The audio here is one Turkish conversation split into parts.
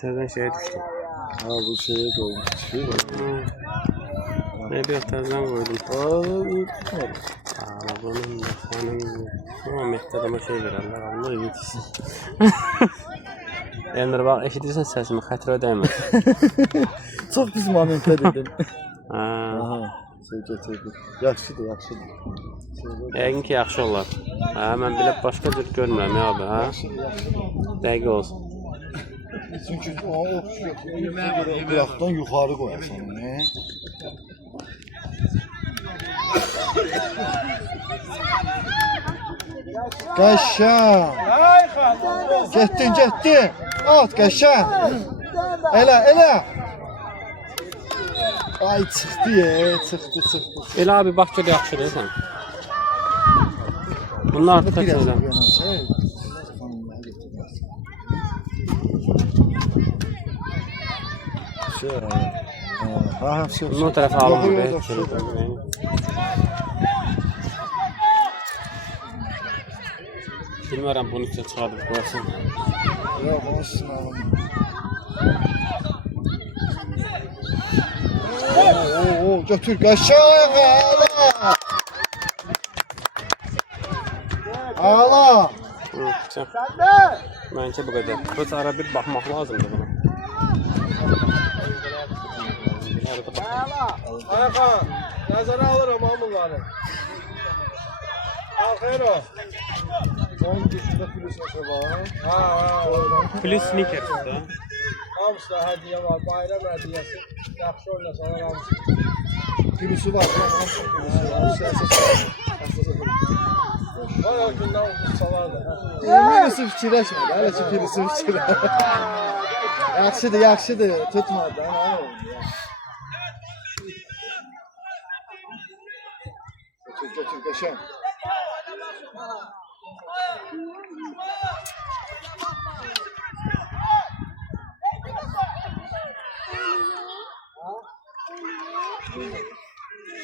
Terden şeye düştüm. Ha bu şeye koymuş. Ne bir terden koydum. Bunun da senin ama mehtadama şey verirler. Allah yetişsin. Emre bak eşitirsen sesimi xətrə dəymə. Çox pis momentdə dedim. Aha. Şey getirdi. Yaxşıdır, yaxşıdır. Yəqin ki yaxşı olar. Mən belə başqa cür görmürəm ya abi, ha? Dəqiq olsun. Çünki o qıraqdan yuxarı qoyasan, ne? Qəşəng. Getdin. At qəşəng. Elə. Ay çıxdı ya, çıxdı. Elə abi bax gör yaxşıdır sən. Bunlar artıq kaçırdım. Bunun o tərəfə alınmır. Bilmirəm bunu sizə çıxardıb qoyasın. Yox, onu sizin alınmır. Götür qəşəng ala. Məncə bu qədər. Öz ara bir baxmaq lazımdır buna. Ayxan, nəzərə alıram bunları. Al xeyr o. Onun dışında plus nəsə var. Ha. Plus sneakers da. Hamısında hədiyyə var, bayram hədiyyəsi. Yaxşı oynasalar hamısı. Plusu var. Var o gündən uçsalardı. Plusu fikirləşmə, hələ ki plusu fikirləşmə. Yaxşıdır, tutmadı. Götür, qəşəng.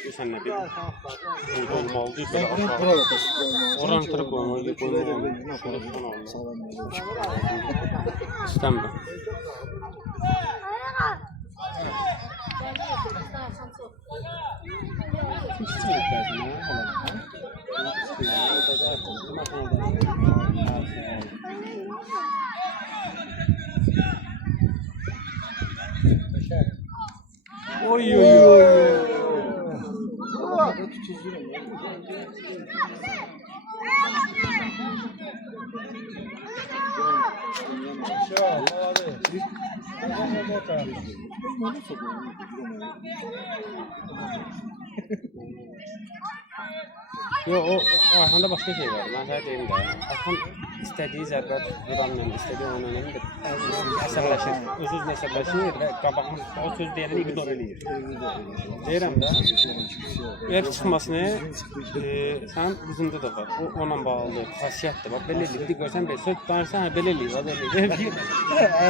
Bu sən nə bir olmalıdır belə aşağı. Burada da. Oran tərəf qoymalı. İstəmirəm. Oy. Yo, o Ayxanda başqa şey var. Mən sənə deyim də. Ayxan istədiyi zərbə duranla, istədiyi oyunla əsəbləşir. Öz-özünə əsəbləşir və qabağını o söz deyəni ignor eləyir. Deyirəm də. Ev çıxmasını sənin üzündə də var. O onunla bağlı xasiyyətdir. Bax belə eləyir. Bir görsən belə söz danışsan belə eləyir.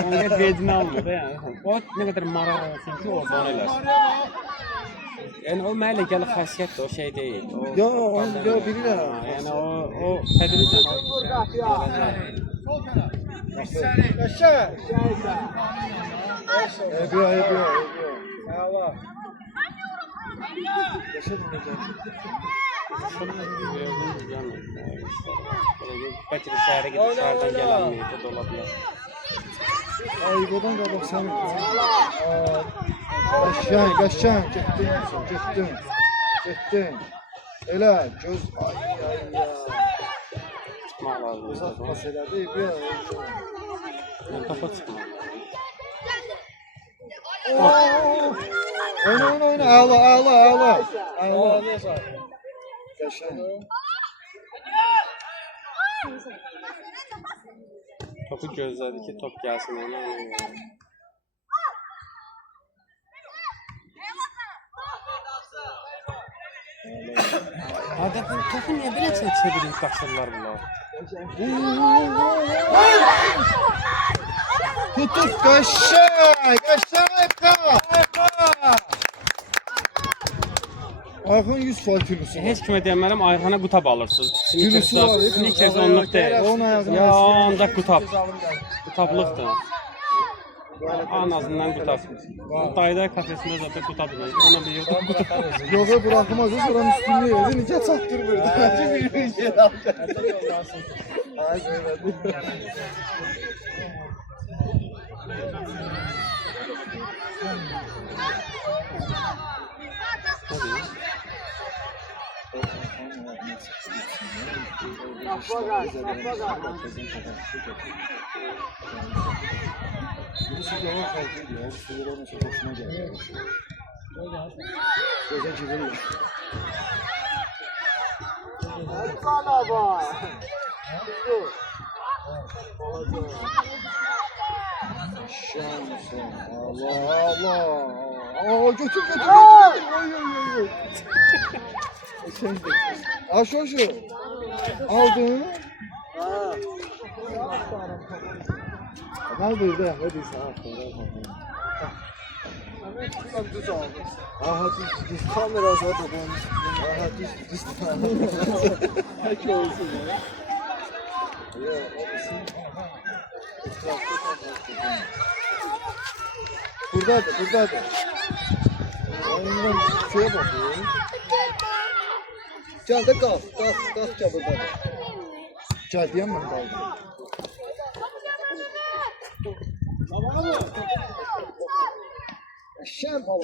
Ona vecini almır da yəni. O nə qədər maraq olsun ki, o onu eləsin. Yəni o mənə gəlir xasiyyətdir, o şey deyil. Yo, bilirəm. Yəni o tədricən Qəşəng. Ebiyo. Allah. Bəlkə də şəhərə gedib şəhərdən gələnməyib, o da ola bilər. Ayıqodan qabaq sən. Qəşəng, getdin. Elə, göz, ay. Çıxmaq lazım. Uzaq pas elədi, ebiyo. Topa çıxmaq. Oyna, ağla. Qəşəng. Topu gözlədi ki, top gəlsin ona. Adətən topu niyə belə çevirib qaçırlar bunlar? Tutub qəşəng. Ayxan 100% kilosu var. Heç kimə demərəm, Ayxana qutab alırsınız. Kilosu var. Sneakers onluq deyil. Onun ayağına. Ya, onda qutab. Qutablıqdır. En azından qutar. Dayılar kafesinde zaten qutabınız. Ona bir yudum qutar. Yox, bırakmaz. Oranın üstünü yedi. Necə çatdır burada. Necə bir şey alacaq. Ay, söylədi. Birisi yalan kalkıyor ya. Suyu olmasa hoşuma geldi. Göze gidiyor. Şansın. Allah Allah. Aa, götür götür. Oy oy oy. Sen de. Aşoşu. Aldın. Ben burada ya. Hadi sana. Düz aldım. Aha düz kamera zaten olmuş. Aha düz Peki olsun ya. Ya buradadır. Ondan şeye bakıyorum. Gel de kalk gel buradadır. Gel diyem ben kaldım. Şen hava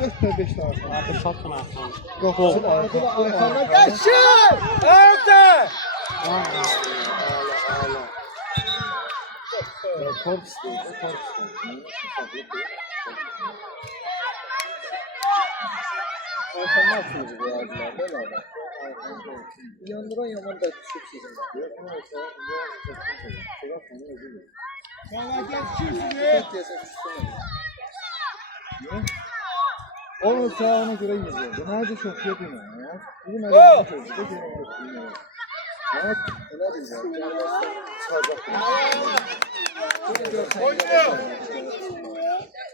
Dört 5 tane. Abi şat mı atsan? Kalksın arkana. Geçin! Orada! Korpus değil. Arkamda atıyoruz bu ağacılar. Böyle adam. Yandıran yaman da düşük sizin. Bana geçin! Onun sağına göre yazıyor. Nerede çok yapayım ya? Bizim evde çocuk da gene yapayım ya. Ne diyeceğim?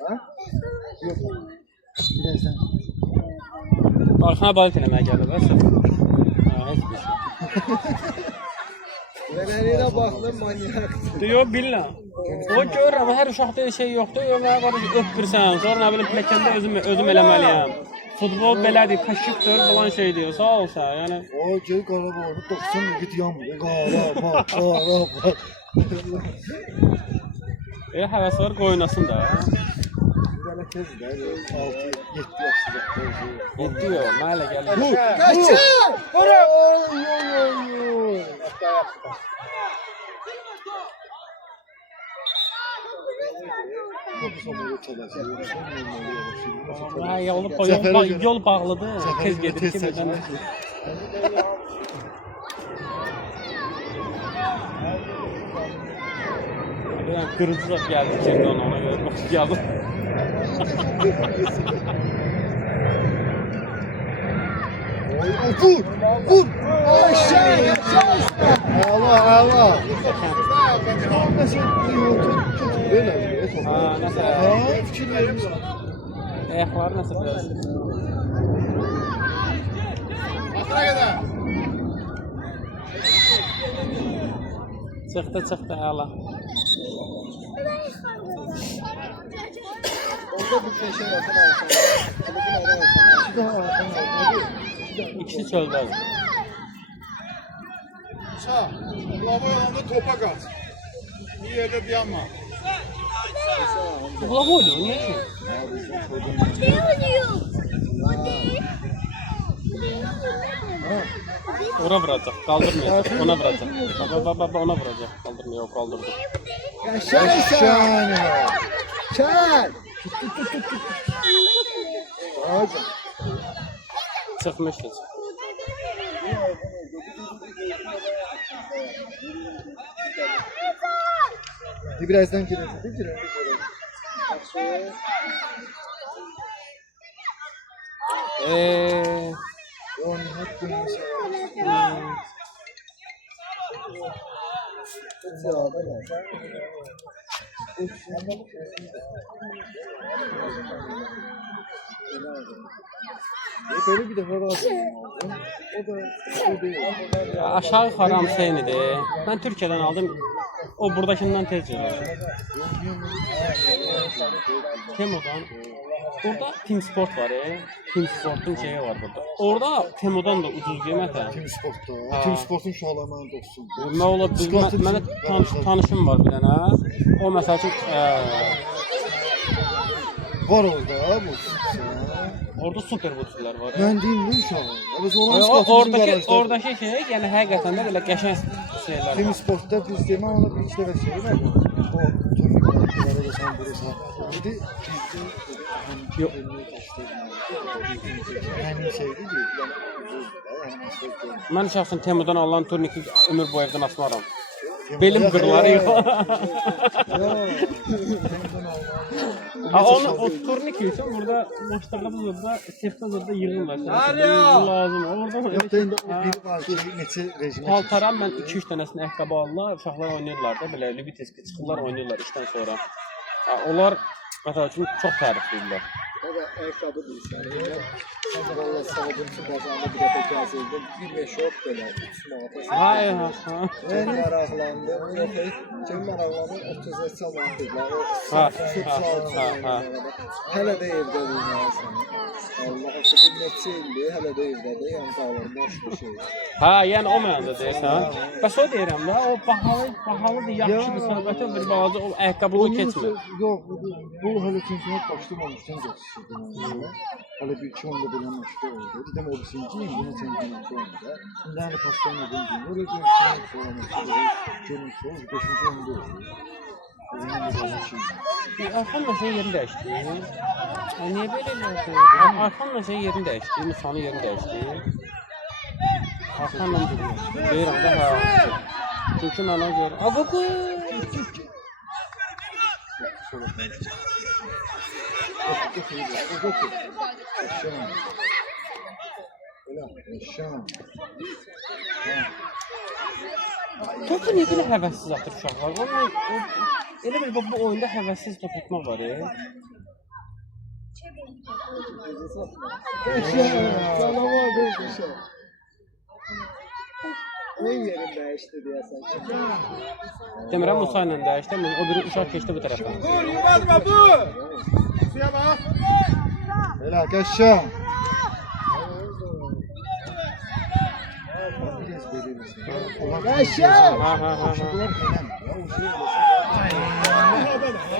Ha? Yok. Bir de sen. Arkana balık eləməyə gəlir, bəs. Heç bir şey. Beləliyə baxdım manyaktır. Yox, bilirəm. O görürəm, hər uşaqda şey yoxdur. Yox, mənə qarşı öpürsən, sonra nə bilim pilləkəndə özüm eləməliyəm. Futbol belədir, kaşıqdır, falan şey diyor. Sağ ol sən, yəni. O gel qarabağını 90 git yanmıyor. Qarabağ. Həvəs var, qoynasın da. Belə tezdir, 6-7 yaşında. 7 yox, mənə elə gəlir. Qaçın! Oy. Yol bağlıdır, tez gedir ki, mədən. Kırıcı da gəldi, girdi ona görə, bax, gəldim. Vur! Aşağı! Allah! Mesela böyle Nəsə, fikir verirsən. ayaqları nəsə biraz. Çıxdı, əla. Orada bir şey yapın. İkisi çöldədir. Sağ, lava yolanda topa kaç. Bir yerde dayanma. Bu lava oynuyor, niye ki? Ora vuracaq, qaldırmayacaq, ona vuracaq. Baba, ona vuracaq, qaldırmıyor, o qaldırdı. Şahane. Çal. Ağacım. Çıxmışdı. Birazdan girelim. Onu hep dönmesi Böyle bir defa razı aldım. O da o değil. Aşağı yuxarı hamısı eynidir. Mən Türkiyədən aldım. O buradakindən tez gəlir. Temodan. Burada Team Sport var. Team Sport'un şeyi var burada. Orada Temodan da ucuz qiymətə. Team Sport'ta. Team Sport'un uşaqlarının dostumdur. Nə ola bilər? Mənə tanışım var bir dənə. O məsəl üçün Var orada bu. orada super butsular var. Ben deyim mi uşağı? Biz olan Oradakı şey, yəni həqiqətən də belə qəşəng şeylər Team var. Sport'ta biz demem ona bir işte şey var. O turnuvada da sen burası. Dedi Yok. Yani şey değil mi? Yani şey Mən şəxsən Temudan alınan turniki ömür boyu evdən asmaram. Belim qırıları yox. Onu o turniki üçün burada maçlarda burada septa zırda yığırlar. Lazım. Orada Yok da indi o bir var ki neçə rejimə. paltaram mən 2-3 dənəsini ayaqqabı alırlar, uşaqlar oynayırlar da belə Lübiteski çıxırlar, oynayırlar işdən sonra. Onlar məsəl üçün çox tərifləyirlər. O da ayakkabı deyirsən. Valla sağdım ki bazarda bir dəfə gəzirdim. Bir meşop belə 3 manata. Hayır. Ben maraqlandım. Kim maraqlandı? 30 neçə manat dedilər. Hələ də evdədir yəni sən. Allah haqqı neçə ildir, hələ də evdədir. Yəni qalır boş bir şey. Ha, yəni o mənada deyirsən. Bəs o deyirəm də, o bahalıdır, yaxşıdır, söhbətə bir balaca o ayaqqabılı keçmir. Yox, bu hələ çempionat başlamamışdan geçirdim. Hələ bir iki onda belə maçda oldu. Dedim o birinci, bunu çempionat oldu. İndi hələ paslanmadım deyim. Öyle görüşmək sonra maçda görmüş oldu. Beşinci onda oldu. Arxan məsələn yerini dəyişdi. Niyə belə elədi? Arxan məsələn yerini dəyişdi, Musanın yerini dəyişdi. Arxanla deyirəm də ha. Çünki mən ona görə... Abu! Topu niyə belə həvəssiz atır uşaqlar? Elə bir bu oyunda həvəssiz top atmaq var ya. Canavar bir şey. Ne yerin dəyişdi deyəsən ki? Demirəm Musa ilə dəyişdi, o biri uşaq keçdi bu tərəfə. Dur, yuvazma bu. Suya bak. Elə qəşəng. Qəşəng.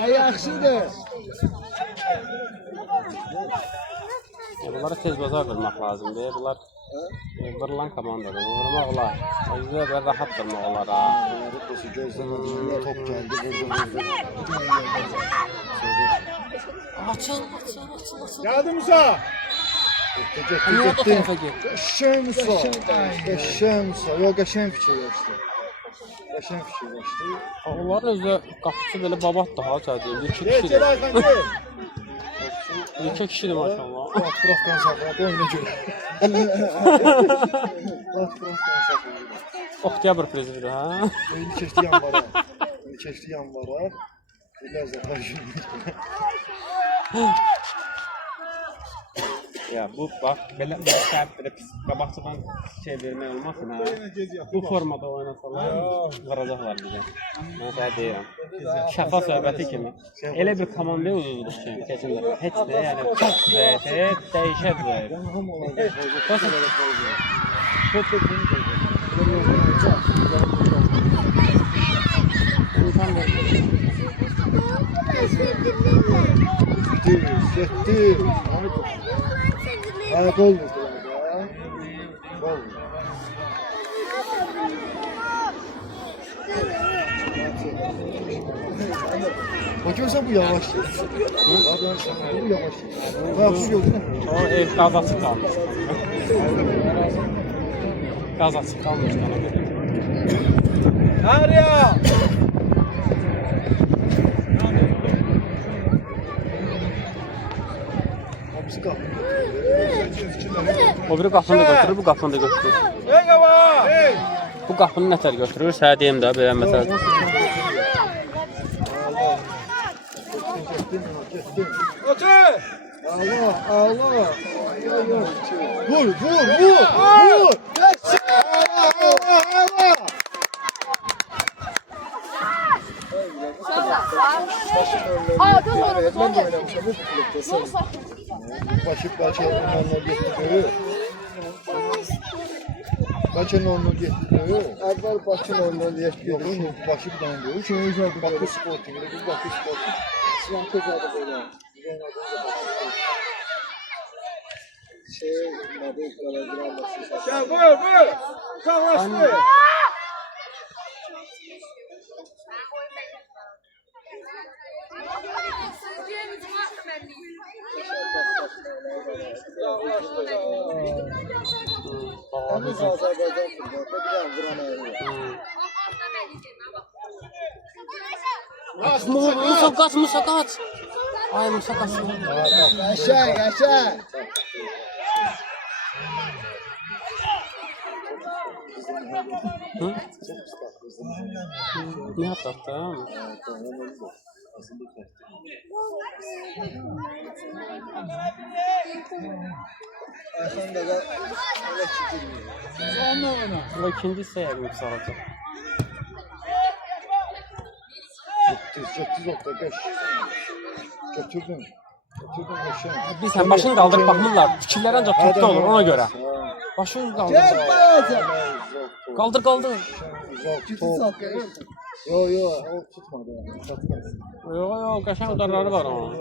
Yaxşıdır. Bunlara tez bazar vermək lazımdır. Bunlar vurulan komandadır. Vurmaq olar. O yüzden biraz rahat durmaq olar. Gözlemediğinde top geldi, vurdu. Açıl. Geldi Musa. Niye o tarafa getdi? Qəşəng Musa. Qəşəng Musa. Yox, qəşəng fikirləşdi. Qəşəng fikirləşdi. Onların özü qapısı belə babatdır ha çaydı. İki Gel kişidir. Aykan gel. İki kişidir maşallah. Profkan saxladı, oyuna görə. Profkan saxladı. Oktyabr prezidenti ha. İndi keçdi yanvara. Biraz da qarışıq. Ya bu bak belə şərt belə pis qabaqçıdan şey vermək olmasın ha. Bu formada oynasalar vuracaqlar bizə. Mən sənə deyirəm. Şəfa söhbəti kimi. Elə bir komandaya uduzduq ki, keçənlər. Heç nə, yəni çox zəif, dəyişər zəif. Yanğım olacaq. Getdi. Ha, gol vurdular da. Gol. Bakıyorsan bu yavaştır. Bu yavaştır. Bak bu gördün mü? O ev qaz açıq qalmış. Qaz açıq qalmış ona görə. Arya! Hapsi kapı. O biri qapını da götürür, bu qapını da götürür. Hey kava! Hey! Bu qapını nətər götürür? Sənə deyim də, belə məsəl. Otur! Allah Allah. Vur vur vur vur. Allah Allah. Aa, dur oğlum, Ben de oynamışım. Bu kulüpte sen. Başıp Bahçe'nin onunla getiriyor. Bahçe'nin onunla getiriyor. Evvel Bahçe'nin onunla getiriyor. Başıp döndürüyor. Şimdi güzel bir Bakı Sporting. Bir Bakı Sporting. Sinan Tezadı böyle. Güzel adında Bakı Sporting. Nedir? Kralar Allah'sız. Gel buyur. Sağlaştı. Biz Azerbaycan futbolda bir an vuran ayrı. Musa kaç. Ay Musa kaç. Aşağı. Hı? Ne yaptı da? Erkan da öyle çizilmiyor. Bu ikinci sayarım sadece. 8.5 götürdüm. Başım. Biz sen başını kaldırıp bakmırlar. Fikirler ancak topta olur ona göre. Başını kaldır. Kaldır. Yo o tutmadı. Yok kaşan udarları var ama.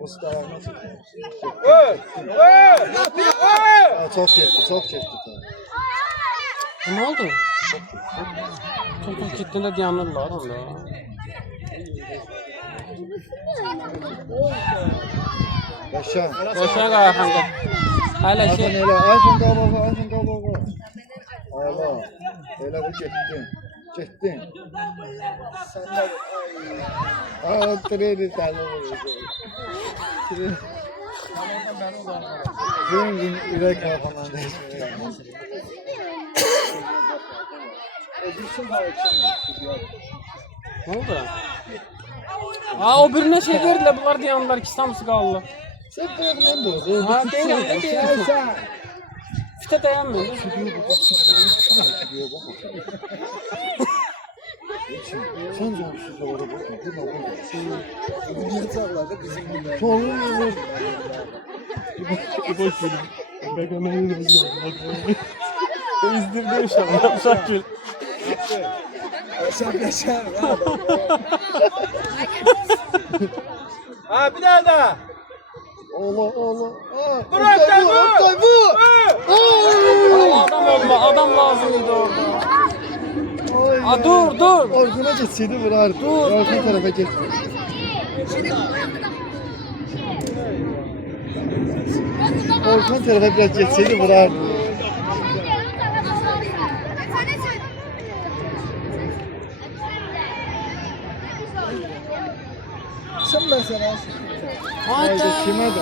O starağına tutmadı. Çok çekti. Ne oldu? Çok gittiğinde dayanırlar onda. Başa. Boşuna kal Erkan'da. Hala Erkan şey. elə, Erkan qabağa. Allah. Elə bu getdin. Sən də ay. Treni tanımırsan. Benim ürək kafandan değişmiyor. Ne oldu? Aa o birine şey verdiler bunlar dayandılar ki İstanbul'su kaldı. Sen bırakman da oldu. Ha değil. Fite dayanmıyor. Sen cansız orada bakma. Bir bakma. Bir sağlarda bizim günler. Sorun Boş verin. Ben hemen İzdirdim inşallah. Yapacak gül. Yaşar. Ha bir daha. Allah. Bırak sen bu. Adam lazımdı orada. Aa dur. Orkuna geçseydi vurardı. Dur. Orkun tarafa geçti. Orkun tarafa biraz geçseydi vurardı. Sen mesela. Haydi kime de.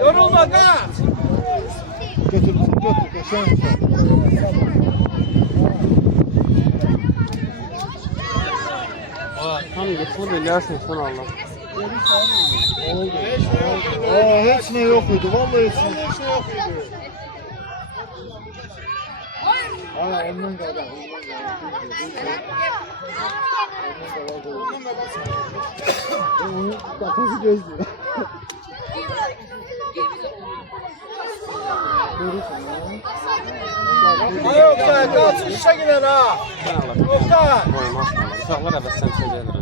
Yorulma kaç. Götür. Yaşar. Tam yıkılır ilersin sen Allah. Oldu. Hiç ne yoktu. Vallahi hiç ne yoktu. Ondan kadar. Onun kafası gözlüyor. Ay Oktay kalsın işe gider ha. Sen Allah. Oktay. Olmaz. Uşaqlar evet sen sözlədir.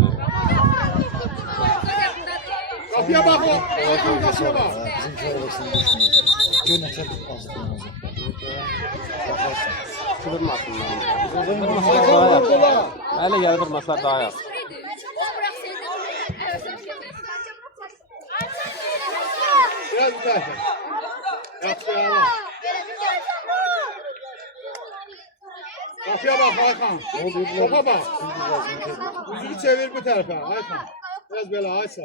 Kapıya bak o. Kapıya bak. Bizim çorabasını düşünüyor. Yönetim bastığımızı. Kıvırmasın ben. Kıvırmaslar daha yaxşı. Hələ gəlir vurmaslar daha yaxşı. Biraz bir tarafa. Yatlayalım. Kapıya bak Aykan. Topa bak. Yüzünü çevir bu tarafa Aykan. Biraz böyle Aysa.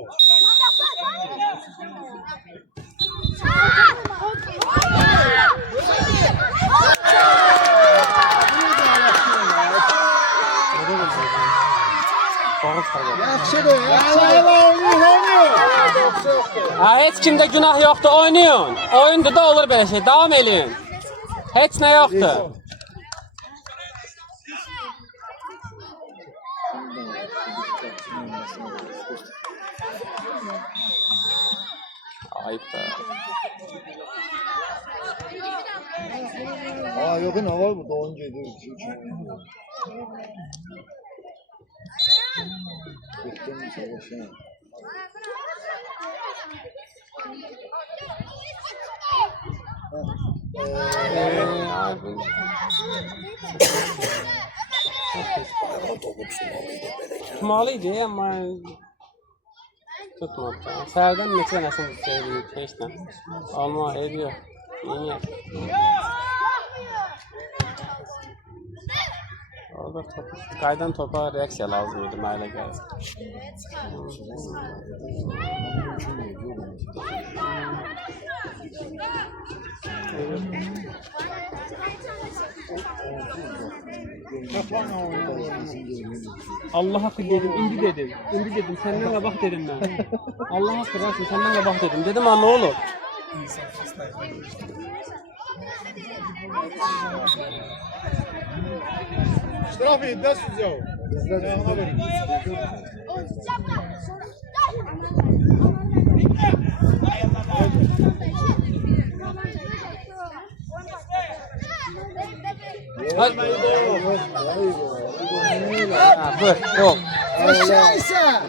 Bağır çıxacaq. Yaxşıdır. Ha, heç kimdə günah yoxdur, oynayın. Oyundur da olur belə şey, davam eləyin. Heç nə yoxdur. Ayıp be. Aa yok ne var burada 10 gelir. Bittim savaşa. Tutmalıydı ama tutmadı. Səhərdən neçə nəsin söyləyib, heçlə. Alma, ediyor. İyi. Orada qaydan topa reaksiya lazım idi, mənə gəlir. Allah haqqı dedim, indi dedim. İndi dedim, səndən qabaq dedim mən. Allah haqqı Rasul, səndən qabaq dedim. Dedim, ha, nə olur? İştiraf edin de siz yahu. Ayağına verin. Buyur, yol. Aşağıysa.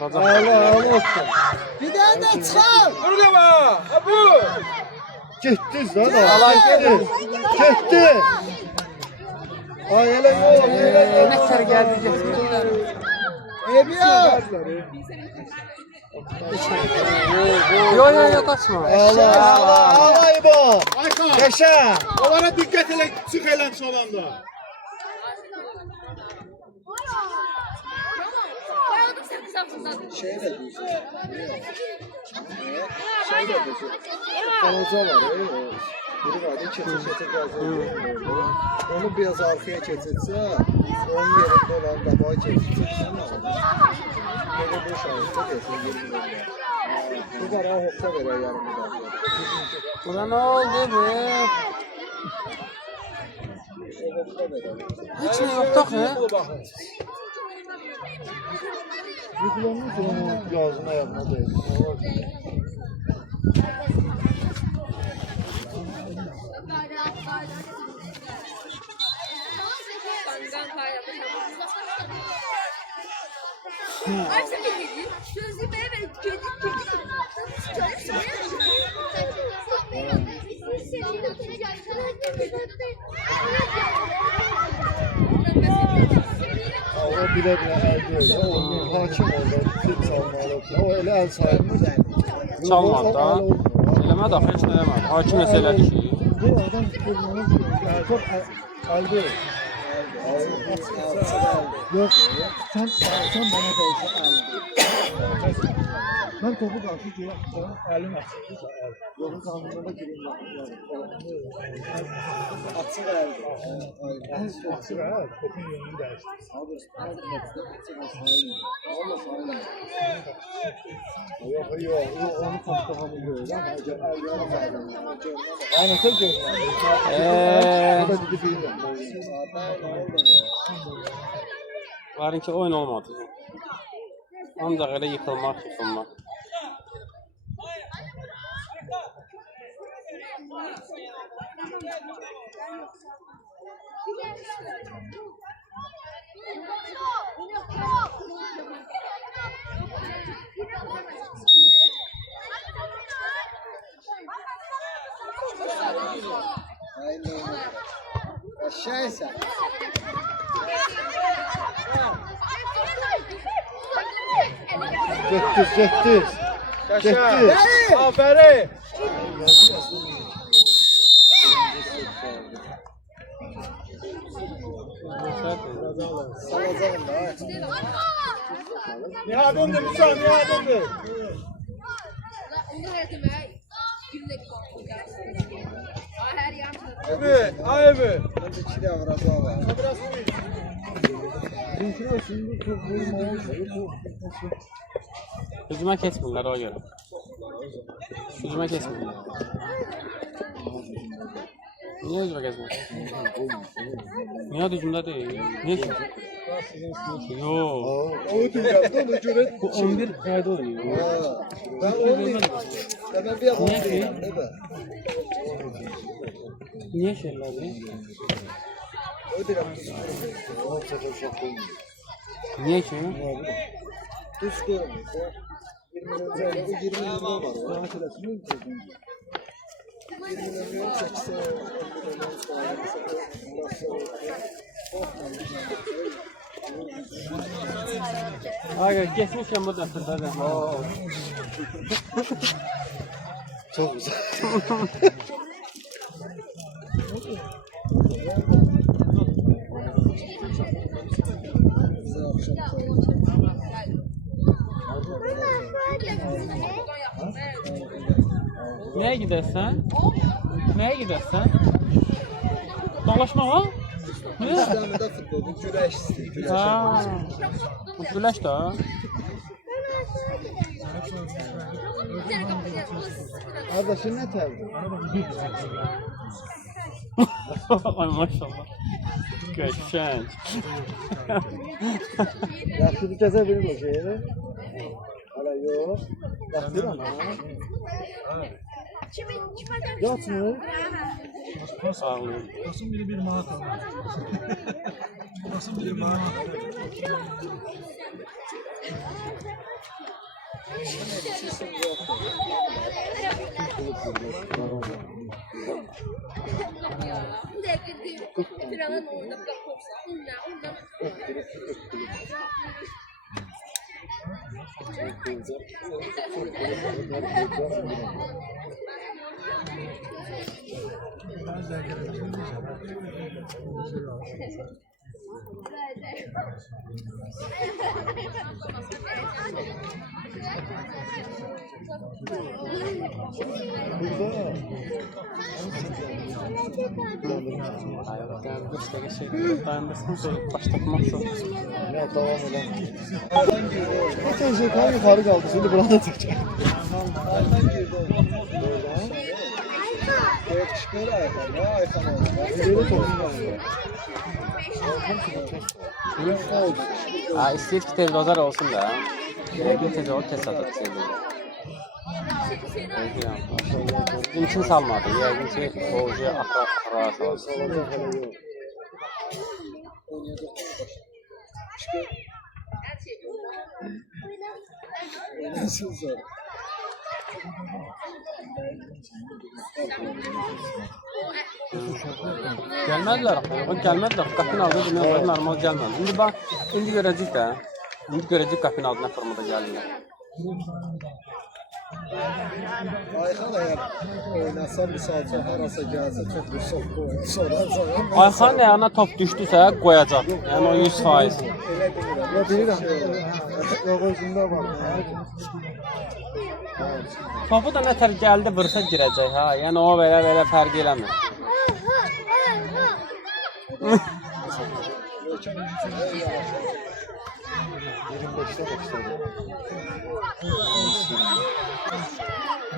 Bir daha da çıkar. Dur deme. Bu. Gittiniz lan da. Gitti. Ay hele yok. Ne kere geldi? Ebiya. Yok kaçma. Allah İbo. Aykan. Yaşa. Onlara dikkat edin. Çık eğlen solanda. Şey de güzel. Şey de güzel. Kalaca var. Biri var. Keçe gazı. Onu biraz arkaya keçetse, onun yerinde olan dabağı keçeceksin. Böyle boş ağızda geçsin. Bu kadar hopsa verir yarım bir. Buna ne oldu be? Hiç mi yoktuk ya? Yıkılanın sonu yazına yapma değil. O bile elde öyle. O hakim oldu. Fit salmalı. O öyle el sayılmaz. Çalmadı da. Eləmədi axı, heç nə eləmədi. Hakim nəsə elədi ki. Bu adam tutulmanı top elde öyle. Yok. Sen bana kalsa elde. Ben topu karşı diye elim açık. Yolun kanununa da gireyim. Açık elde. Açık ha. Topun yönünü değiştir. Yok. Onu kaptamamı görüyorum. Anlatır görüyorum. Bu da dedi değil. Varın ki oyun olmadı. Ancaq elə yıxılmaq. Aşağıysa. Gettir. Yaşa. Aferin. Salacağım da. Nihadım demişsen Nihadım de. Evet. Ay evet. Önce çile vuracağım. Biraz bir. Çünkü Şurasında çok vurmalı. Hücuma kesmirlər o görə. Hücuma kesmirlər. Niyə hücuma kesmirlər? Niyə hücumda deyil? Niyə ki? Yox. O dünyada ona göre Bu 11 qayda oynuyor. ben onu ben bir yapamam. Niye ki? Evet. Niyə şeylərdir? O dünyada. O sefer şart olmuyor. Niyə ki? Düz koymuyor. 20 yılda var. O hatırlasın mı? 20 milyon 80 Aga geçmişəm bu dəfədə də. Çok güzel. Nəyə gedərsən? Nəyə gedərsən? Dolaşmağa? Niyə? İslam'da futbolda güreş istiyor. Ha. Güləş də. Kardeşin ne terdi? Ay maşallah. Qəşəng. Yaxşı bir gəzə bilir o şeyi. Hala yok. Yaxşı ama. Yatmır. Sağ olun. Nasıl bir manat alır? Nasıl bir manat alır? Ayaqdan 5 dəqiqə şey dayandırsın, sonra başlatmaq çox. Ne devam edelim. Geçen şey tam yukarı kaldı. Şimdi burada çekeceğim. Böyle çıkıyor ayaklar. Ne ayaklar oldu? Böyle topluyor. Ha, istəyir ki, televizor olsun da. Yəqin televizor kəsadat sevdir. İmkin salmadı. Yəqin ki, oğucu axıra salacaq. Nasıl zor? Gəlmədilər axı. Yox, gəlmədilər. Qapının altında demək olar normal gəlmədi. İndi görəcək də. İndi görəcək qapının altına formada gəlirlər. Ayxan eğer oynasa misalca harasa gelse çok bir sokku oyun sonra Ayxan ayağına top düşdüsə qoyacaq. Yəni o 100%. öyle bilirəm. Ya bilirəm. Yok özündə var. Topu da nətər gəldi vursa girəcək ha. Yəni o belə fərq eləmir.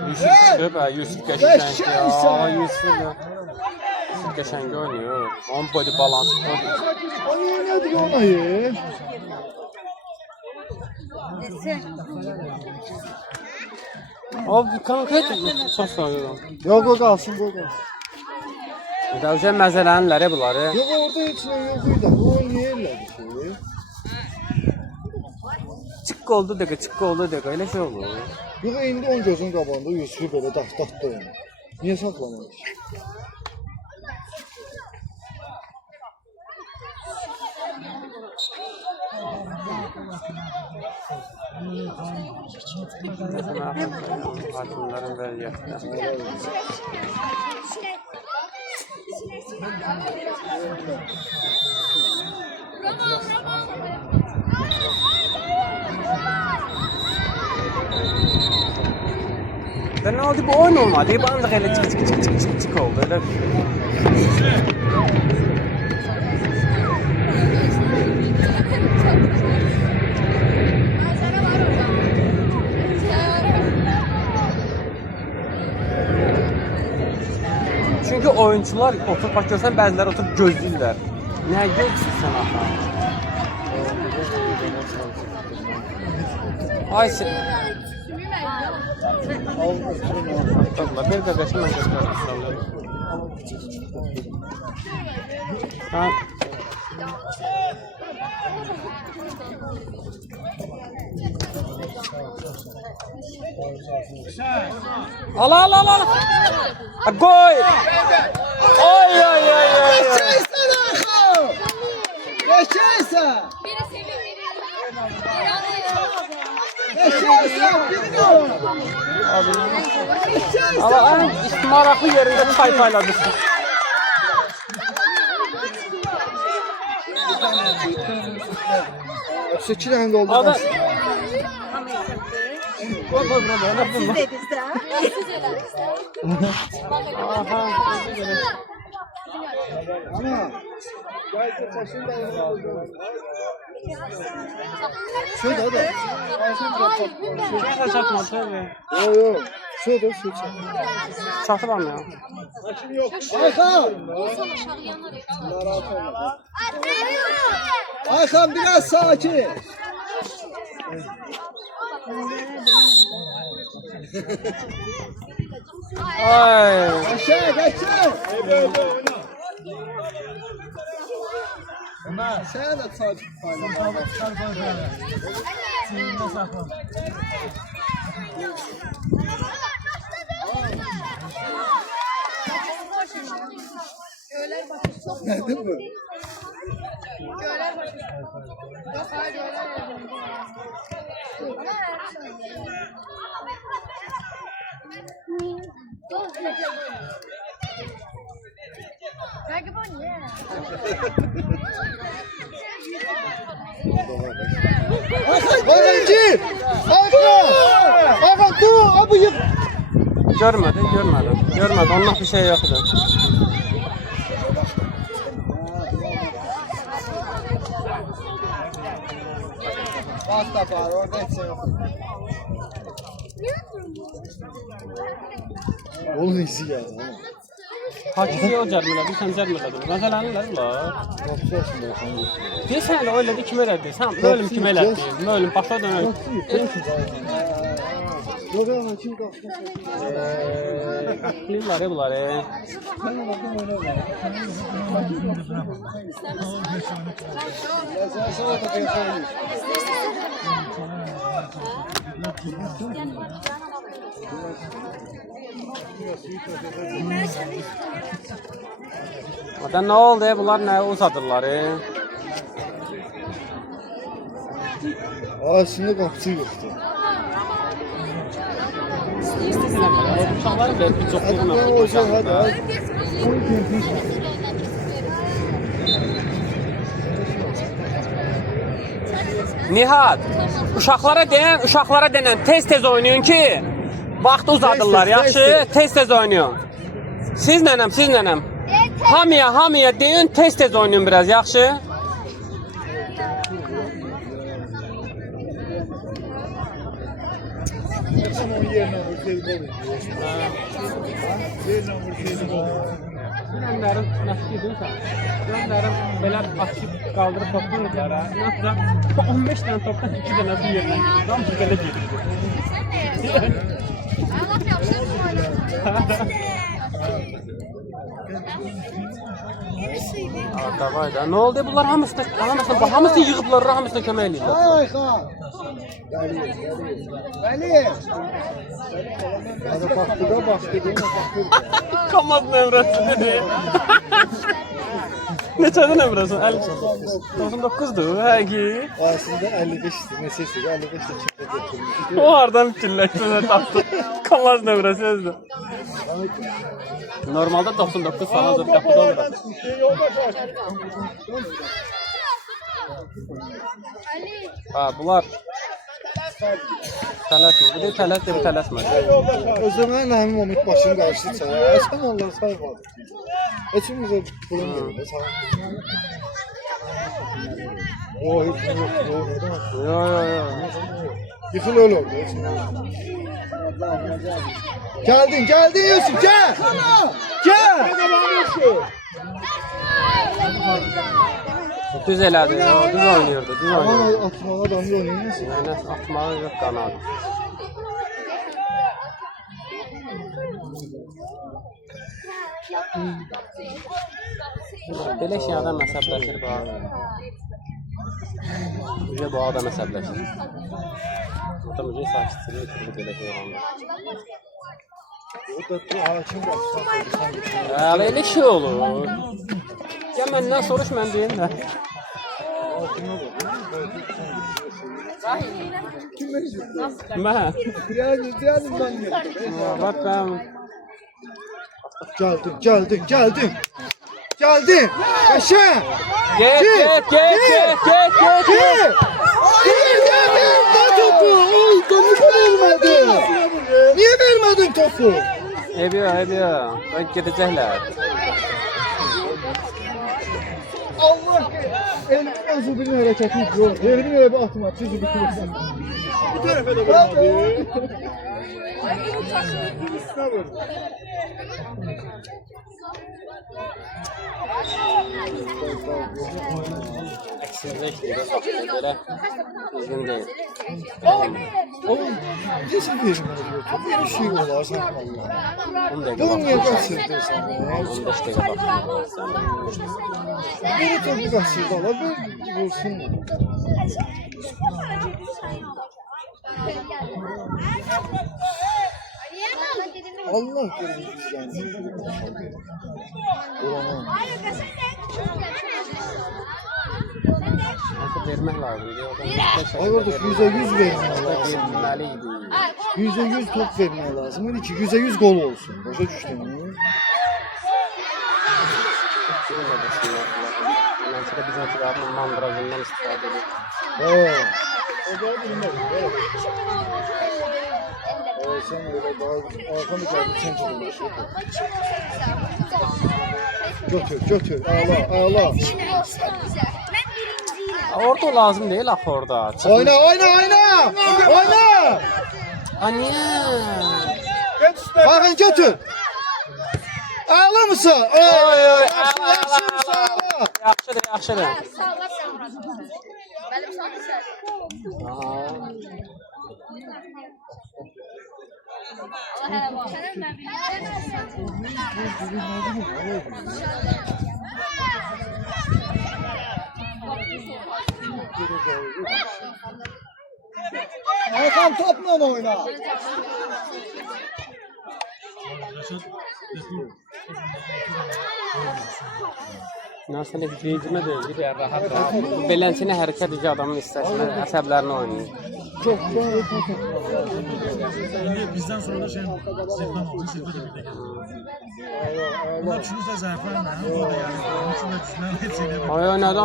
Yusuf çıxıb, Yusuf qəşəng ya. Yusuf qəşəng oynuyor. Onun boyda balansı koydu. O niye ne diyor ona ya? O konkret çox soyuyor. Yok o kalsın bu kalsın. Davşan məzələnlər bunları. Yok orada hiç ne yok da. O oynayırlar bir şey. Çıqqı oldu dəqiqə, elə şey olur. Yok indi on gözün qabağında Yusuf'u böyle daxtatdı onu. Niye saklamamış? Hakimlərin vəziyyətdə. Ne oldu bu oyun olmadı. Ancaq elə çık oldu. Elə Qonşular oturub bax görsən bəziləri oturub gözləyirlər. Nə gözləyirsən axı? Ay sen. Tabii bir de beşim ben göstereyim. Ha. Al al al al. Gol. Oy oy oy oy. Yaşaysa! Ama en maraklı yerinde çay payladırsın. Seçil həm oldu. Ada. Koy koy burada. Ne yaptın lan? Aha. Ana. Şöyle hadi. Şuraya çakma tabii. Yok yok. Şöyle şu çek. Çatı var mı ya? Ayhan! Ayhan biraz sakin. Ay. Aşağı geçsin. Sen de sakin ne değil mi? Öğrenci! Ayhan dur! Abi yık! Görmedi. Ondan bir şey yoktu. Bak da var orada hiç şey yok. Oğlum izi geldi ha. Hakiki o cərmələ, bir sən cərmələdir. Məsələnlər var. Yapacağız şimdi efendim. Deyirsən elə o elədi, kim elədi? Sən bölüm kim elədi? Bölüm başa dönək. Yok ama kim kalksın? Bilirlər bunları. Orada nə oldu? Bunlar nə uzadırlar? Aslında kapısı yoktu. Uşaqların bir çoxluğuna. Hadi ben hocam hadi. Nihat, uşaqlara denən tez oynayın ki, vaxt uzadırlar, yaxşı? Tez oynayın. Siz nənəm. Hamıya deyin, tez oynayın biraz, yaxşı? Hepsini onun yerine vursaydı Dönərim, nəsə edirsən? Dönərim, belə açıb qaldırıb toplayırlar, ha? Nə yapacaq? 15 dənə topdan 2 dənəsi yerinə gedir. Tam ki, belə gedir. Davay da. Nə oldu? Bunlar hamısını yığıblar, hamısına kömək edirlər. Ayhan! Gəlir. Hadi baktı. Kamaz nömrəsi dedi. Neçədə nömrəsi? 99'dur, hə ki. Aslında 55'ti. Nesesi 55'te çıktı getirmiş. O hardan fikirləşmə tapdı. Kamaz nömrəsi özü. Normalde 99 falandır, qapıda olur. Ha, bunlar tələsmə. Bu deyil tələsmə, bu tələsmə. O zaman həmin moment başını qarşıdı çaya. Sən onlar saymadı. Üçün bizə pulun verir. O hiç yok. Yo. Yıkıl öyle oldu. Geldin Yusuf gel. Gel. Düz elədi, o düz oynuyordu, düz oynuyordu. Aman atmağa adam oynayamazsın. Yəni atmağı yox qanadı. Belə şey adam əsəbləşir bu adam. Ücə bu adam əsəbləşir. Adam ücə sakitçiliği bitirdi belə şey olanda. O da bu hakim var. Elə şey olur. Ya məndən soruş, mən deyim də. Mən? Biraz ben Bak ben... Geldin. Yaşa. Get. Topu. Niye vermedin topu? Ebiya. Ben gidecekler. Allah. El Zubin'in hareketi yok. Yerini öyle bir atma. Sizi bitirirsin. Bu tarafa da vurmadı. Əksizləşdir, belə düzgün deyil. Oğlum, necə vermedi topu? Bir şey olar sana Allah. 10 dəqiqə Bunu niye baxsın. kaçırdın sen? 15 dəqiqə baxsın. Biri topu kaçırdı Allah. Bir vursun. Allah bilir bizden. Oranın. Artıq vermək lazımdır. Ay orada %100 vermək lazım. Verməliydi. %100 top vermək lazım. Öyle ki %100 gol olsun. Başa düşdün mü? Mesela bizimkilerin mandrazından istifadə edir. Sen öyle daha arkamı kaldı. Sen çalışıyorsun. Götür. Ağla. Orada lazım değil axı orada. Oyna. Aniye. Bakın götür. Ağla mısın? Oy. Yaxşıdır. Hakan topla oyna. Nasıl hücumə deyil, bir rahat. Beləncə hərəkət edir adamın istəsinə, əsəblərini oynayır. Çok Bizden sonra da Zirvan oldu. Zirvan da bir de geldi. Bunlar üçümüz de zayıflarla. O da yani. Onun için de düşünen hepsiyle. Oynadı.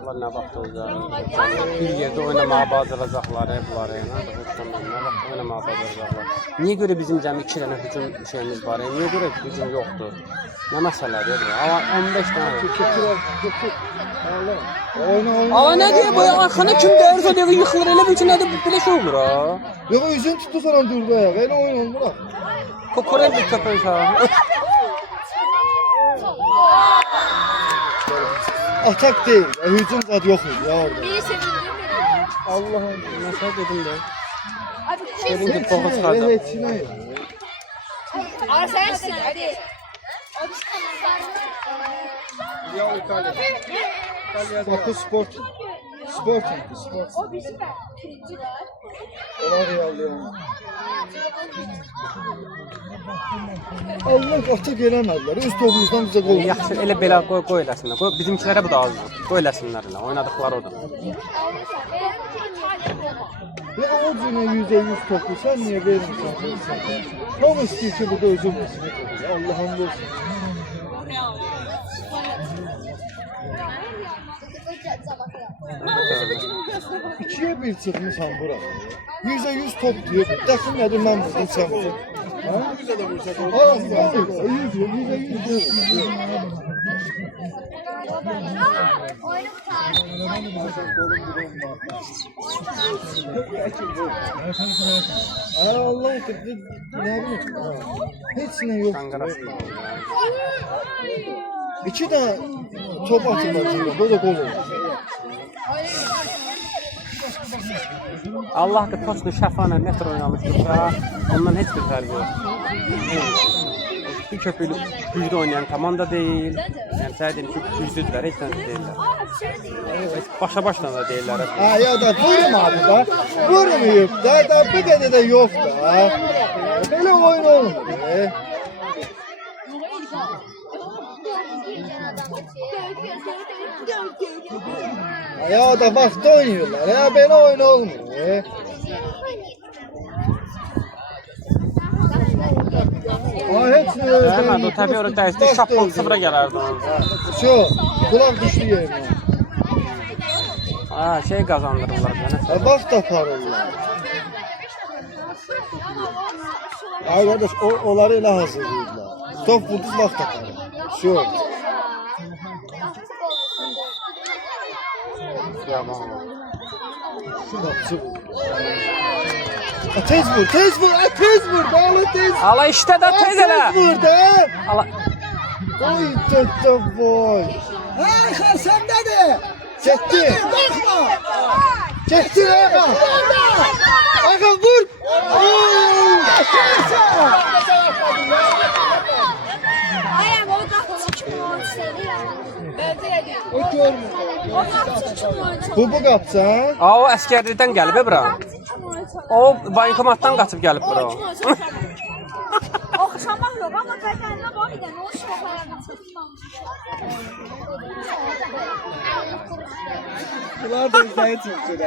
Allah nə vaxt olacaq. Bir yerdə oynamağa bacaracaqlar, bunlar nə vaxt oynamağa bacaracaqlar. Niyə görə bizim cəmi 2 dənə hücum şeyimiz var? Niyə görə hücum yoxdur? Nə məsələdir bu? Amma 15 dənə. Ama ne diye bu arkana kim değer söylüyor yıkılır öyle bir için bu bile şey olur ha. Yok yüzün tuttu sana durdu ya. Öyle oyun oldu bak. Kokoreç bir köpeği ha. Atak değil. Hücum zaten yok ya orada. Biri sevindim. Allah'ım. Nasıl dedim de. Abi Dedim ki topu çıkardım. Evet Sinan. Arsenal hadi. Ya İtalya. Bakı sport. Sport. O bizim de. Ona realliyor. Allah atı gelemezler. Üst topumuzdan bize gol. Yaxşı elə belə qoy eləsinlər. Qoy bizimkilərə bu da azdır. Qoy eləsinlər elə. Oynadıqları odur. Ve o cüne %100 topu sen niye vermişsin? Tam istiyor ki burada üzülmesin. Allah'ım olsun. İkiye bir çıkmışam bura. %100 top diyor. Dəxil nədir mən vurdum sen vurdun. Bize de vursak olur. Arası var. 100 yıl, 100 yıl. Ay Allah ne bileyim. Hiç ne yok. Kangaras. İki de top atılmadı. Bu da gol oldu. Allah da Toçnu şəfanə metr oynamışdıqsa, ondan heç bir fərqi yox. Bir köpüklü güclü oynayan komanda deyil. Yəni sadəcə ki, güclüdürlər, heç nə deyirlər. Başa başla da deyirlər. Ha ya da vurmadı da. Vurmayıp da bu kadar da yok da. Böyle oyun olmuyor. Ya da vakti oynuyorlar ya böyle oyun olmuyor. Hiç Hemen o tabii orada dəyişdi, şapqal sıfıra gələrdi onun. Şu kulak düştü yerine. Ha, şey qazandırırlar yəni. Vaxt aparırlar. Ay kardeş onları elə hazırlayırlar. Top vurduz vaxt aparır. Şu. Yaman. Tez vur, tez vur, tez vur, bağlı tez. Ala işte də tez elə. Tez vur da. Ala Oy tete boy. Ay səndədir. Çekti. Baxma. Çekti Aga. Aga vur. Ayağım o da çıkmıyor seni. O görmür. O da çıkmıyor. Bu kapsan. o əskərlikdən gəlib bura. O bankomatdan qaçıb gəlib bura. Oxşamaq yox, amma qədərinə bax edən o şoxlarını çəkməmiş. Bunlar da bizə çıxır.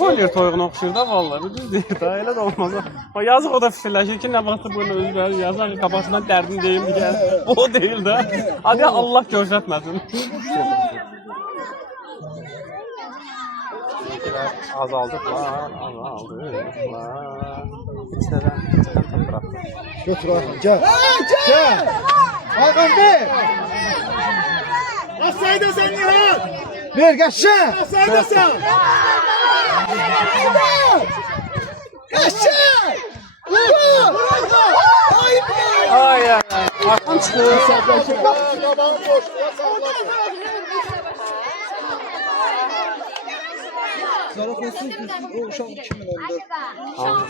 Roller toyuğuna oxşuyur da vallahi. Bu düz deyir da, elə də olmaz. O yazıq o da fikirləşir ki, nə vaxtı bunu özləri yazar, qabasından dərdini deyim deyə. O deyil də. Hadi Allah görsətməsin. Azaldıqlar, azaldıqlar. İçədən bırak. Götür Hakan gel. Gel. Hakan ver. Asayda sen Nihat. Ver geçsen. Asayda sen. Geçsen. Ay ay ay. Arxan çıxır. Kabağın boş.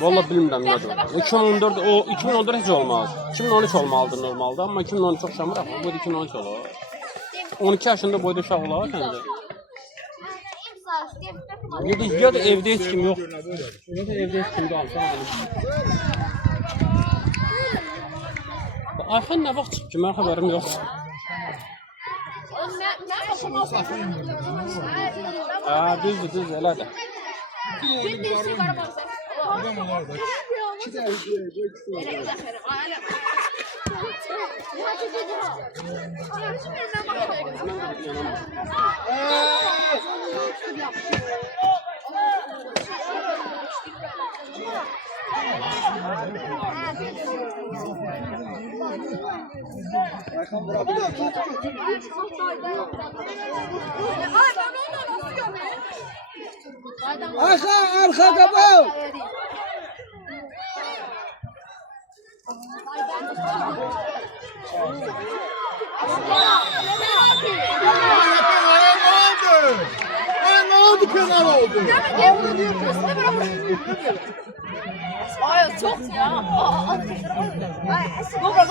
Valla bilmirəm nədir. 2014 o 2014 heç olmaz. 2013 olmalıdır normalda, amma 2013 oxşamır axı. Bu 2013 olur. 12 yaşında boyda uşaq olar səncə? Ya da evdə heç kim yox. Ya da evdə heç kim qalsa Ayxan nə vaxt çıxıb ki, mən xəbərim yoxdur. Düzdür, elədir. Arxa qabağa. Ne oldu kenar oldu? Ay çok ya. Dobra,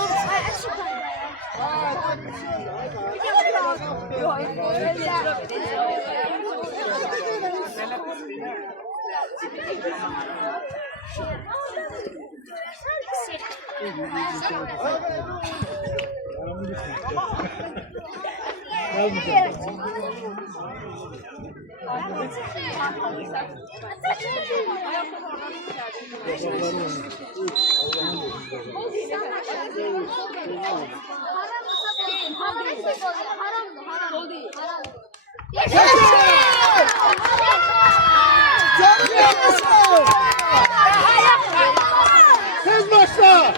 Tez başla.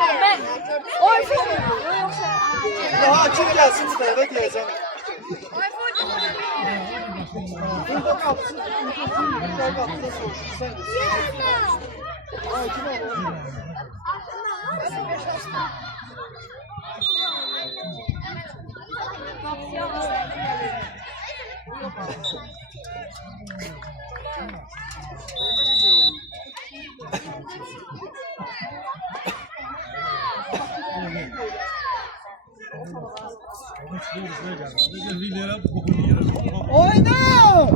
Ya hakim gelsin bu tarafa diyeceğim. Burada kapsın. Burada kapsın. Sen git. Hakim ol. Oyna!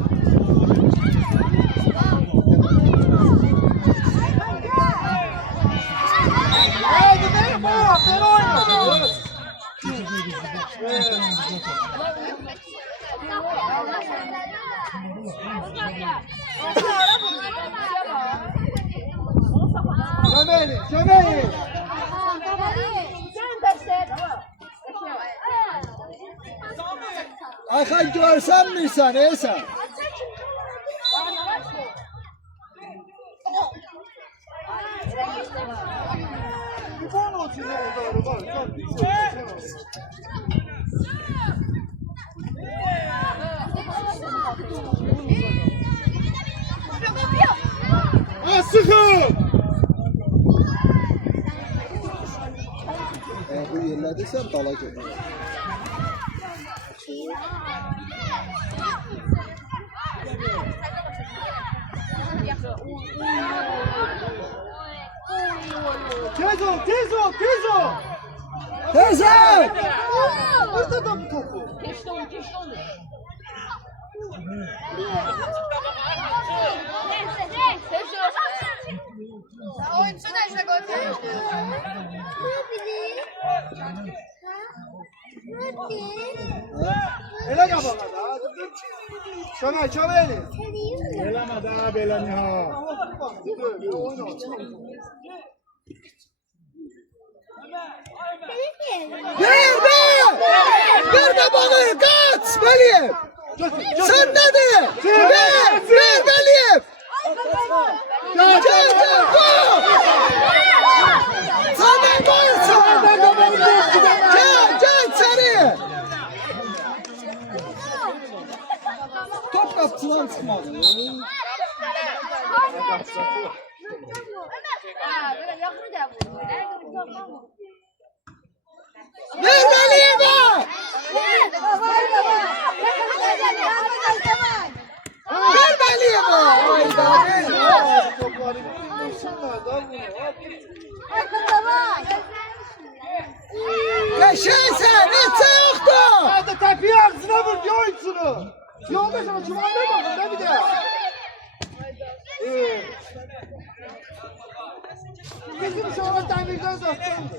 Hadi benim bu. Ben oynadım. Çömeğini, çömeğini. Ayhan görsen mi sen, Esen? Sıkın! Bu yerlerdeysen dala gel. Tez ol, tez ol, tez ol! Tez ol! Orada da bu topu. Elə qabana da. Şömə, çöməyini. Eləmə daha belə niha. Verme balığı, kaç Veliyev! Sen ne de? Ver Veliyev! Gel, vur! Sen ne varsın? Gel seni! Top kapısından çıkmadı. Ver Veliyev'e! Ver Veliyev'e! Yaşasın! Netse yoktu! Hadi tepiyi ağzına vur, yoğun şunu! Yolda sana çuvalına bakın da bir de! Bizim sonra demirden zastandı.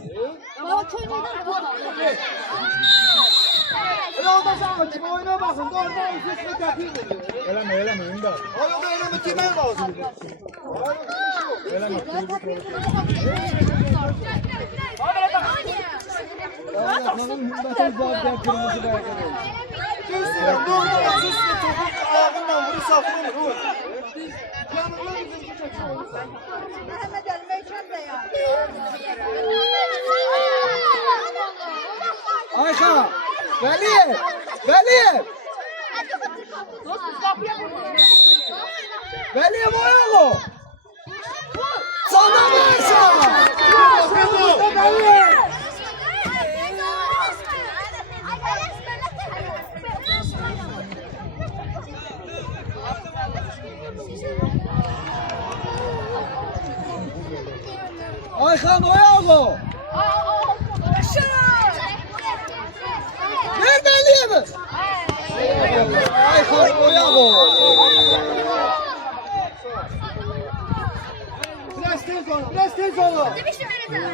Yolda sana çuvalına bakın da orada üstüne tepiyi veriyor. Eleme, önde. O yolda eleme demen lazım. Eleme, Gözlerim, normal üstüne topuk ayağından vurup saklanır. Yanımda bizim bu çekiyor. Mehmet Ali Meyken de ya. Ayhan, Veliyev! Veliyev oyalı! Sana varsa! Veliyev! Ayhan oyalı! Ver Veliyev'i! Ayhan oyalı! Biraz tez olun! Demiştim öyle de.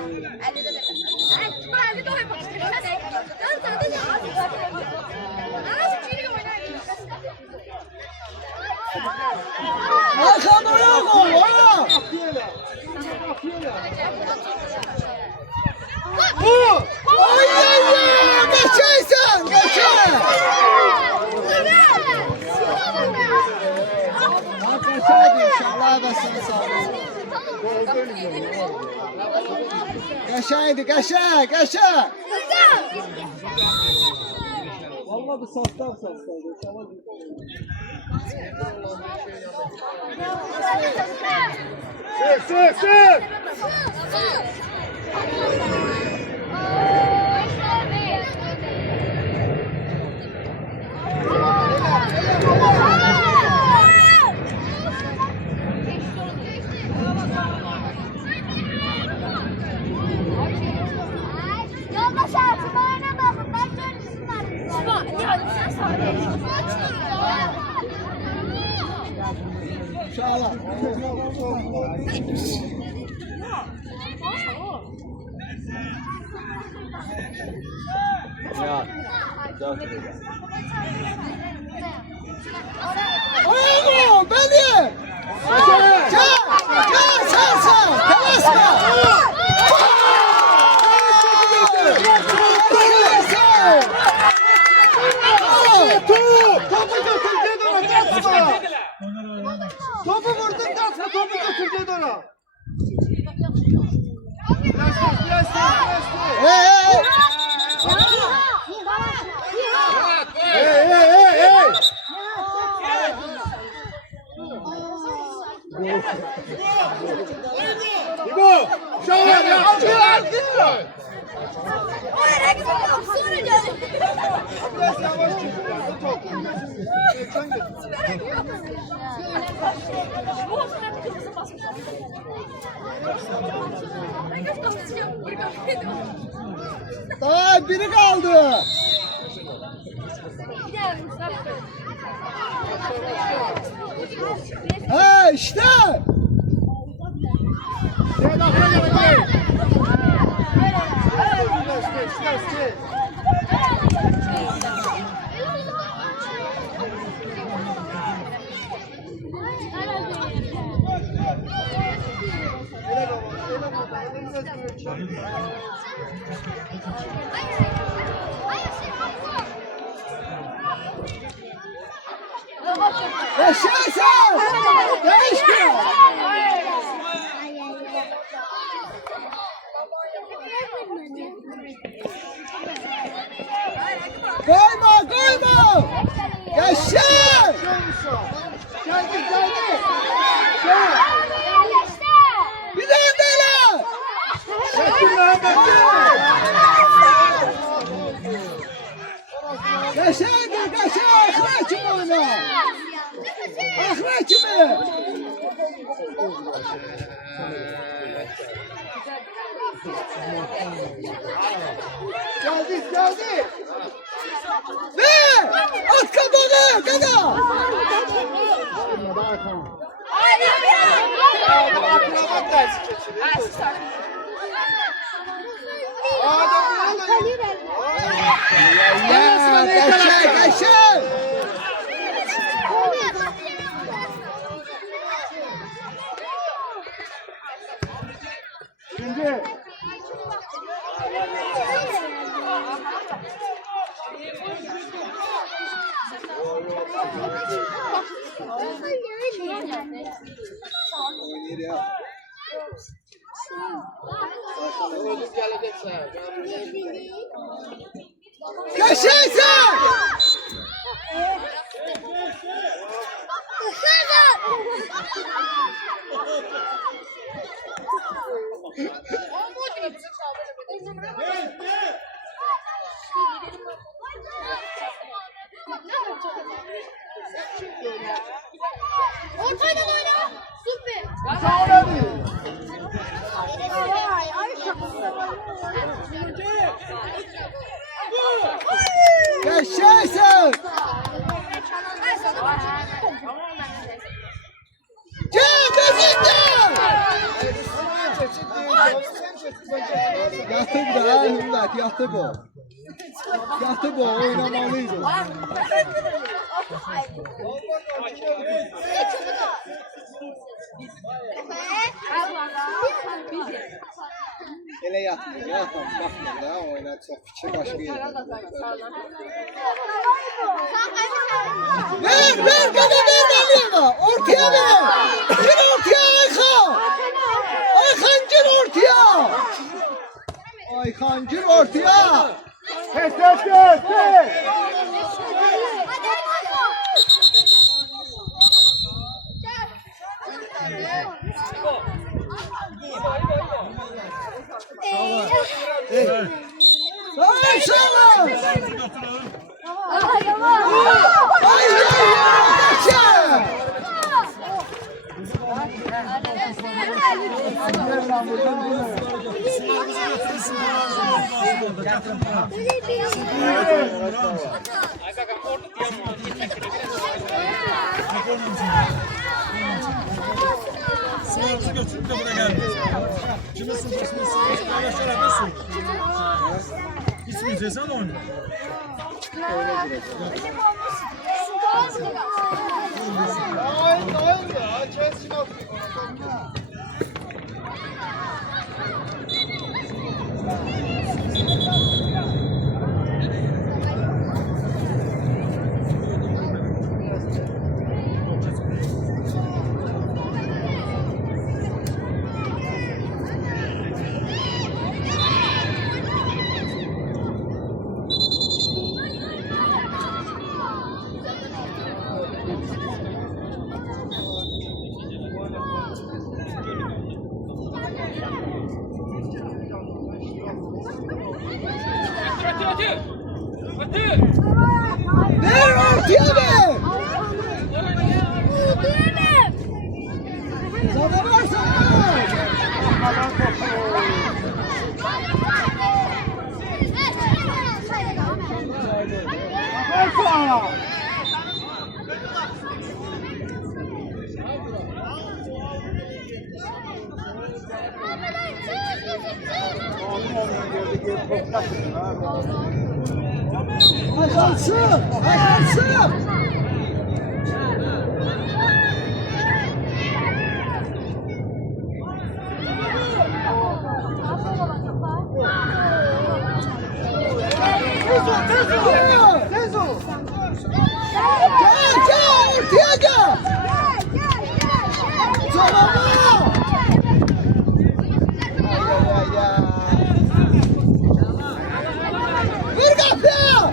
Elde de benim. Ben elde de oynamak istiyorum. Ben sadece az çiğ oynayayım. Ayhan oyalı! Oya! Bu! Ay! Geçeysen! Geçey! Ha geçeydi inşallah da seni sağ olun. Qəşəngdir, qəşəng, qəşəng. Vallahi bir saslar. Sık. Yoldaş artılarına bakın, ben görürsünler. Yani sen söyle. Uşaqlar. Oğlum, benim. Can, sen. Telaşma. Topu vurdun kaçma, topu götür gel ona. Hey. İbo, şahane ya. Oraya gidelim, sonra gelin. Biraz yavaş çıkın. Top. Sen git. Daha biri kaldı. Ha işte. Yaşasın. Değişti. Koyma. Yaşa. Geldi. Bir daha böyle. Yaşadır, ahıra kimi oyna. Ahıra kimi. Geldi. Ve at kapağı, kada. Akrobat dersi geçiyor. Kaşar. Şimdi. Yaşasın. Ortayla oyna. Süper. Yaşasın. Gel gözünden. Yatıb da Hümmet, yatıb o. Yatıb o, oynamalıydı. Elə yatmır, yatmır, baxmır da, oyna çox fikir başqa yerdə. Ver, qada ver Məliyeva, ortaya ver. Gir ortaya Ayxan. Ayxan Ayxan gir ortaya. Tez tez tez tez. Sağ ol. Sularımızı götürüp de buraya gelmiyoruz. Kimisinin başına sığırız, paylaşarak da su. İçmeyeceğiz ama oynuyor. Ver ortaya ver. Sana varsa ver. Ayxansın. Ayxansın. Tez ol. Gel ortaya gel. Tamam. Vur kapıya.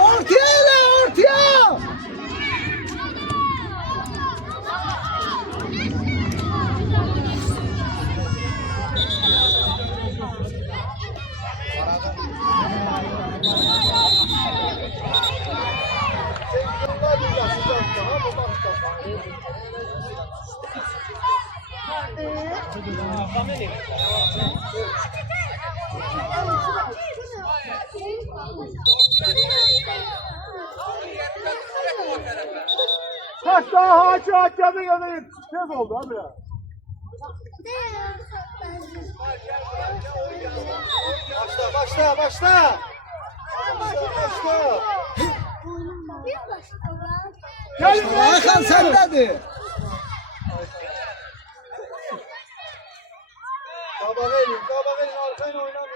Ortaya lan ortaya. Kaç daha haçı hakikaten yanı tez oldu abi ya. Başla. Başla. Ayxan sendedir. Kabak elin arkayla oynamayın.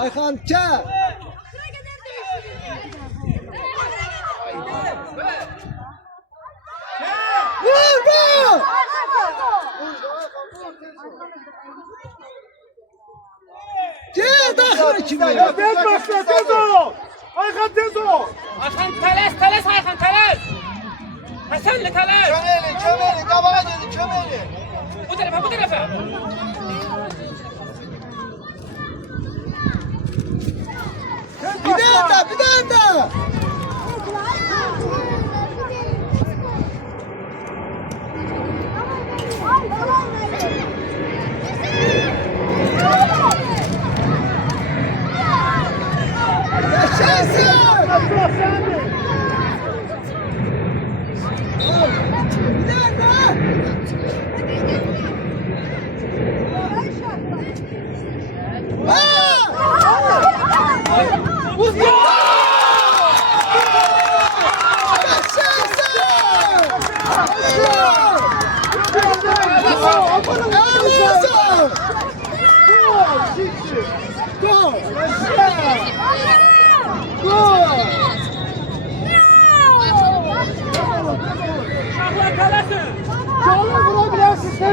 Ayxan gel. Vur. Gel daxil kimi. Ya tez başla tez ol. Ayxan tez ol. Ayxan tələs Ayxan tələs. Həsənli tələs. Kömeğini, kabağa gelin kömeğini. Bu tərəfə. Bir daha da.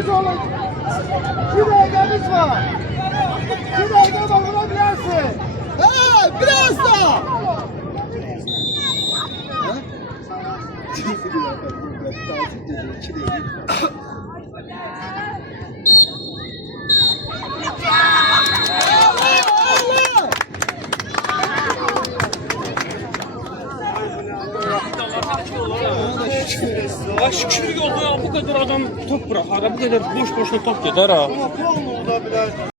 Tez olun. 2 dakikamız var. 2 dakika var, vurabilirsin. Biraz daha. Ay şükür oldu ya, bu kadar adam top bırak. Bu kadar boş boşuna top gider ha. Ama bu olmadı bilər.